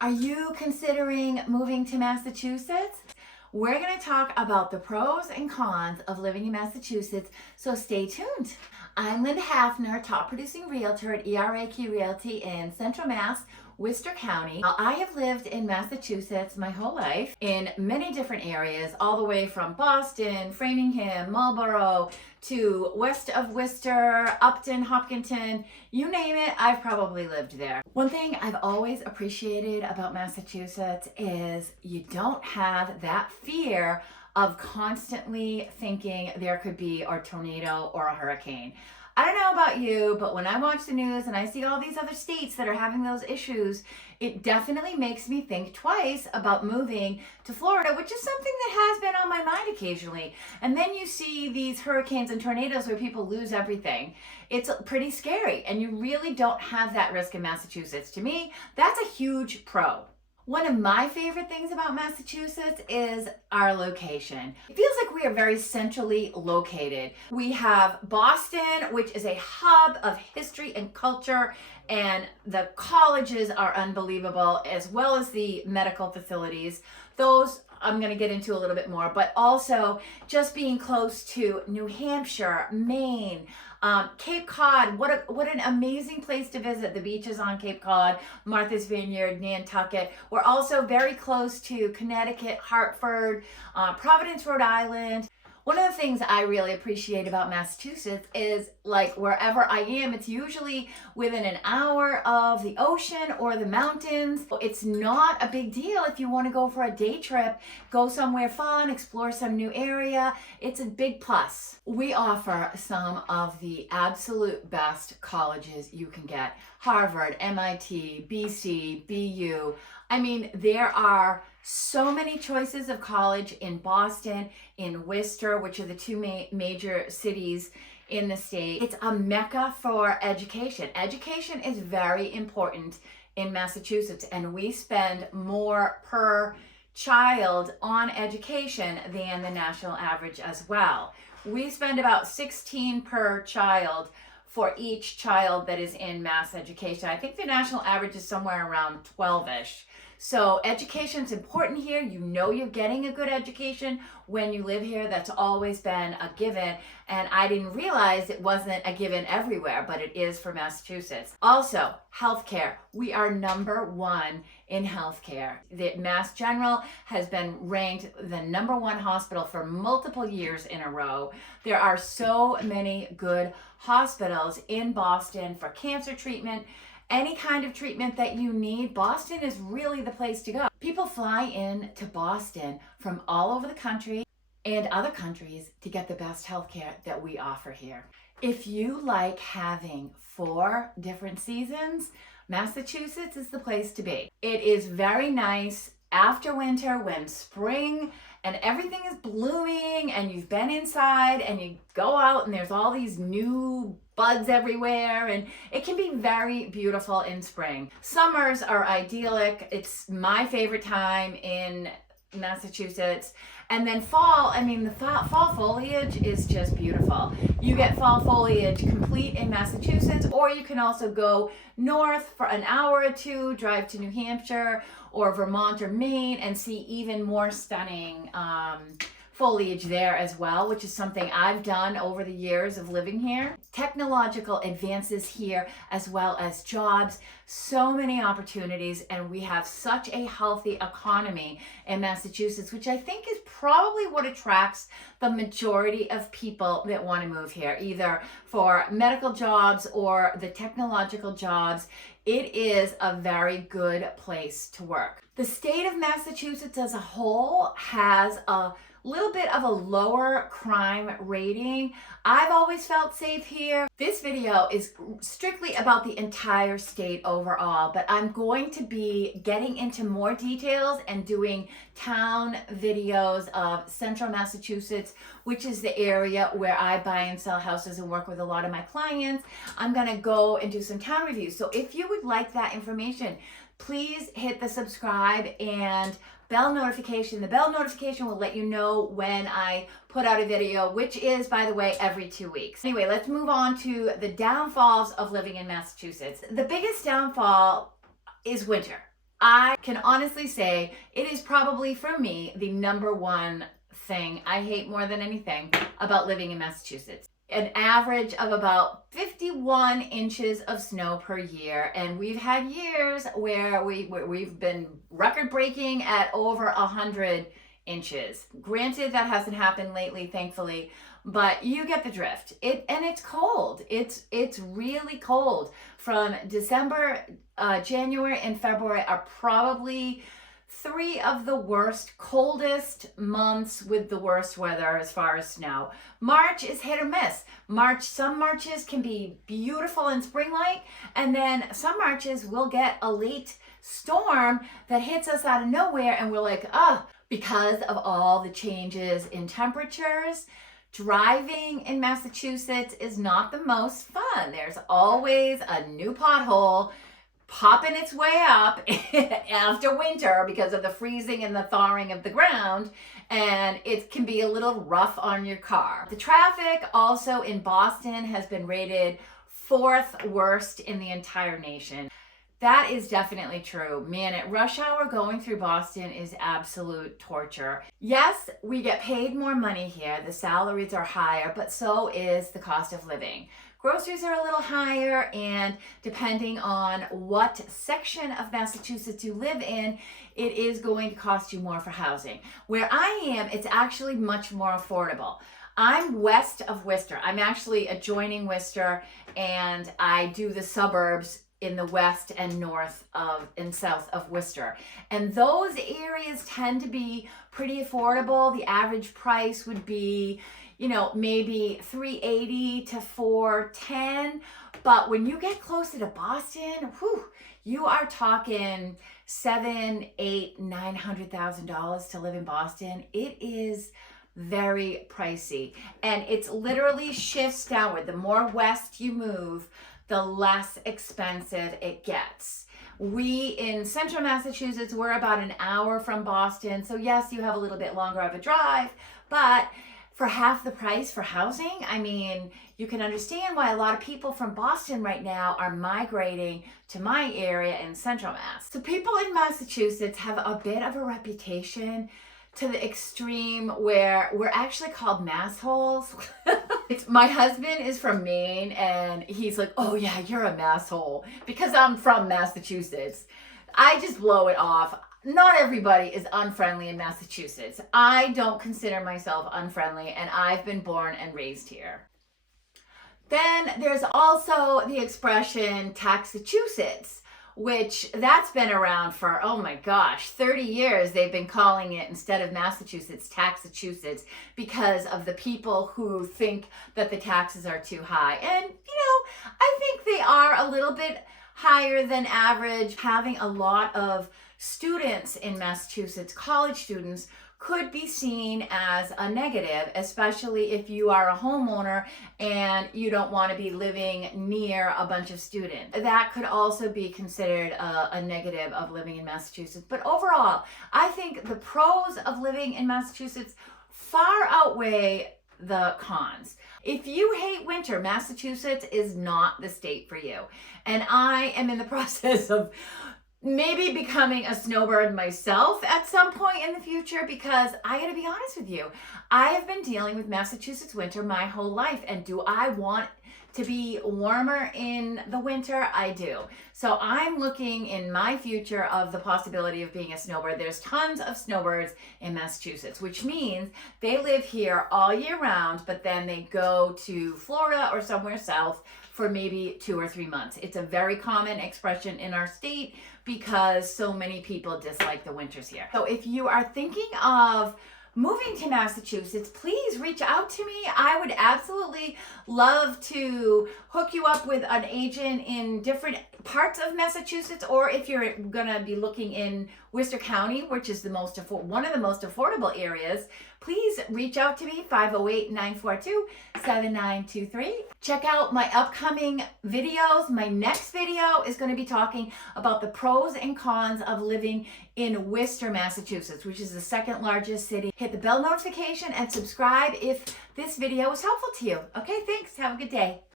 Are you considering moving to Massachusetts? We're going to talk about the pros and cons of living in Massachusetts, so stay tuned. I'm Lynda Hafner, top producing realtor at ERAQ Realty in Central Mass, Worcester County. I have lived in Massachusetts my whole life in many different areas, all the way from Boston, Framingham, Marlborough, to west of Worcester, Upton, Hopkinton, you name it, I've probably lived there. One thing I've always appreciated about Massachusetts is you don't have that fear of constantly thinking there could be a tornado or a hurricane. I don't know about you, but when I watch the news and I see all these other states that are having those issues, it definitely makes me think twice about moving to Florida, which is something that has been on my mind occasionally. And then you see these hurricanes and tornadoes where people lose everything. It's pretty scary, and you really don't have that risk in Massachusetts. To me, that's a huge pro. One of my favorite things about Massachusetts is our location. It feels like we are very centrally located. We have Boston, which is a hub of history and culture, and the colleges are unbelievable, as well as the medical facilities. Those I'm going to get into a little bit more, but also just being close to New Hampshire, Maine, Cape Cod. What an amazing place to visit. The beaches on Cape Cod, Martha's Vineyard, Nantucket. We're also very close to Connecticut, Hartford, Providence, Rhode Island. One of the things I really appreciate about Massachusetts is, like, wherever I am, it's usually within an hour of the ocean or the mountains. It's not a big deal if you want to go for a day trip, go somewhere fun, explore some new area. It's a big plus. We offer some of the absolute best colleges you can get. Harvard, MIT, BC, BU. I mean, there are so many choices of college in Boston, in Worcester, which are the two major cities in the state. It's a mecca for education. Education is very important in Massachusetts, and we spend more per child on education than the national average as well. We spend about 16 per child for each child that is in mass education. I think the national average is somewhere around 12-ish. So education's important here. You know you're getting a good education when you live here. That's always been a given. And I didn't realize it wasn't a given everywhere, but it is for Massachusetts. Also, healthcare. We are #1 in healthcare. The Mass General has been ranked the #1 hospital for multiple years in a row. There are so many good hospitals in Boston for cancer treatment. Any kind of treatment that you need, Boston is really the place to go. People fly in to Boston from all over the country and other countries to get the best healthcare that we offer here. If you like having 4 different seasons, Massachusetts is the place to be. It is very nice after winter when spring and everything is blooming and you've been inside and you go out and there's all these new buds everywhere, and it can be very beautiful in spring. Summers are idyllic. It's my favorite time in Massachusetts. And then fall, I mean, the fall foliage is just beautiful. You get fall foliage complete in Massachusetts, or you can also go north for an hour or two, drive to New Hampshire or Vermont or Maine, and see even more stunning foliage there as well, which is something I've done over the years of living here. Technological advances here, as well as jobs, so many opportunities, and we have such a healthy economy in Massachusetts, which I think is probably what attracts the majority of people that want to move here, either for medical jobs or the technological jobs. It is a very good place to work. The state of Massachusetts as a whole has a little bit of a lower crime rating. I've always felt safe here. This video is strictly about the entire state overall, but I'm going to be getting into more details and doing town videos of central Massachusetts, which is the area where I buy and sell houses and work with a lot of my clients. I'm going to go and do some town reviews. So if you would like that information, please hit the subscribe and bell notification. The bell notification will let you know when I put out a video, which is, by the way, every 2 weeks. Anyway, let's move on to the downfalls of living in Massachusetts. The biggest downfall is winter. I can honestly say it is probably for me the number one thing I hate more than anything about living in Massachusetts. An average of about 51 inches of snow per year, and we've had years where we've been record breaking at over 100 inches. Granted, that hasn't happened lately, thankfully, but you get the drift. It's cold. It's really cold. From December, January, and February are probably three of the worst, coldest months with the worst weather as far as snow. March is hit or miss. Some Marches can be beautiful and spring-like, and then some Marches will get a late storm that hits us out of nowhere, and we're like, because of all the changes in temperatures. Driving in Massachusetts is not the most fun. There's always a new pothole popping its way up after winter because of the freezing and the thawing of the ground, and it can be a little rough on your car. The traffic also in Boston has been rated 4th worst in the entire nation. That is definitely true. Man, at rush hour going through Boston is absolute torture. Yes, we get paid more money here. The salaries are higher, but so is the cost of living. Groceries are a little higher, and depending on what section of Massachusetts you live in, it is going to cost you more for housing. Where I am, it's actually much more affordable. I'm west of Worcester. I'm actually adjoining Worcester, and I do the suburbs in the west and north of and south of Worcester. And those areas tend to be pretty affordable. The average price would be, maybe $380 to $410. But when you get closer to Boston, you are talking $700,000, $800,000, $900,000 to live in Boston. It is very pricey, and it's literally shifts downward. The more west you move, the less expensive it gets. We in central Massachusetts, we're about an hour from Boston. So yes, you have a little bit longer of a drive, but for half the price for housing, you can understand why a lot of people from Boston right now are migrating to my area in central Mass. So people in Massachusetts have a bit of a reputation to the extreme where we're actually called massholes. My husband is from Maine, and he's like, oh yeah, you're a masshole, because I'm from Massachusetts. I just blow it off. Not everybody is unfriendly in Massachusetts. I don't consider myself unfriendly, and I've been born and raised here. Then there's also the expression Taxachusetts, which that's been around for, 30 years. They've been calling it, instead of Massachusetts, Taxachusetts, because of the people who think that the taxes are too high. And, I think they are a little bit higher than average. Having a lot of students in Massachusetts, college students, could be seen as a negative, especially if you are a homeowner and you don't want to be living near a bunch of students. That could also be considered a negative of living in Massachusetts. But overall, I think the pros of living in Massachusetts far outweigh the cons. If you hate winter, Massachusetts is not the state for you. And I am in the process of maybe becoming a snowbird myself at some point in the future, because I gotta be honest with you, I have been dealing with Massachusetts winter my whole life, and do I want to be warmer in the winter? I do. So I'm looking in my future of the possibility of being a snowbird. There's tons of snowbirds in Massachusetts, which means they live here all year round, but then they go to Florida or somewhere south for maybe 2 or 3 months. It's a very common expression in our state because so many people dislike the winters here. So if you are thinking of moving to Massachusetts, please reach out to me. I would absolutely love to hook you up with an agent in different parts of Massachusetts, or if you're gonna be looking in Worcester County, which is one of the most affordable areas, please reach out to me, 508-942-7923. Check out my upcoming videos. My next video is going to be talking about the pros and cons of living in Worcester, Massachusetts, which is the second largest city. Hit the bell notification and subscribe if this video was helpful to you. Okay, thanks. Have a good day.